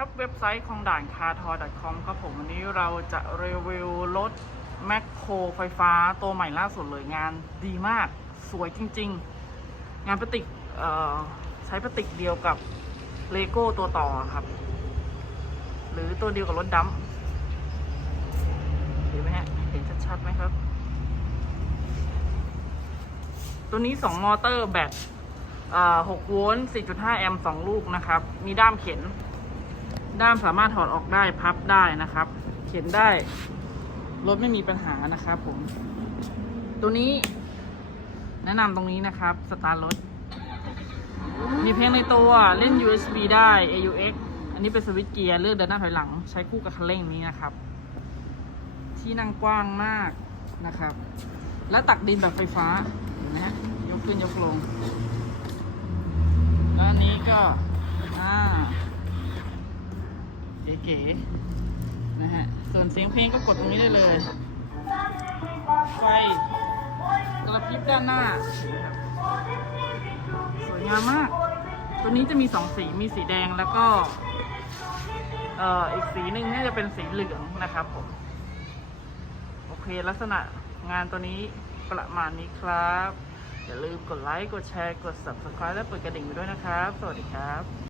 ครับเว็บไซต์ของด่านคาทอ .com ครับผมวันนี้เราจะรีวิวรถแมคโครไฟฟ้าตัวใหม่ล่าสุดเลยงานดีมากสวยจริง ๆ งานพลาสติกเอ่อใช้พลาสติกเดียวกับเลโก้ตัวต่อครับ หรือตัวเดียวกับรถดัมเห็นไหมฮะเห็นชัดๆไหมครับ ตัวนี้ 2 มอเตอร์แบตอ่า6โวลต์4.5 แอมป์2ลูกนะครับ มีด้ามเข็น ด้ามสามารถถอดออกได้พับได้นะครับ เข็นได้ รถไม่มีปัญหานะครับผม ตัวนี้ แนะนำตรงนี้นะครับ สตาร์รถ มีเพลงในตัวเล่น USB ได้ AUX อันนี้เป็นสวิตช์เกียร์เลือกเดินหน้าถอยหลัง ใช้คู่กับคันเร่งนี้นะครับ ที่นั่งกว้างมากนะครับ และตักดินแบบไฟฟ้าเห็นไหมฮะยกขึ้นยกลง แล้วอันนี้ก็ เก๋ๆนะฮะ ส่วนเสียงเพลงก็กดตรงนี้ได้เลย ไฟกระพริบด้านหน้า สวยงามมาก ตัวนี้จะมีสองสี มีสีแดงแล้วก็ เอ่อ อีกสีหนึ่งน่าจะเป็นสีเหลืองนะครับผม โอเค ลักษณะงานตัวนี้ประมาณนี้ครับ อย่าลืมกดไลค์ กดแชร์ กด subscribe และเปิดกระดิ่งไปด้วยนะครับ สวัสดีครับ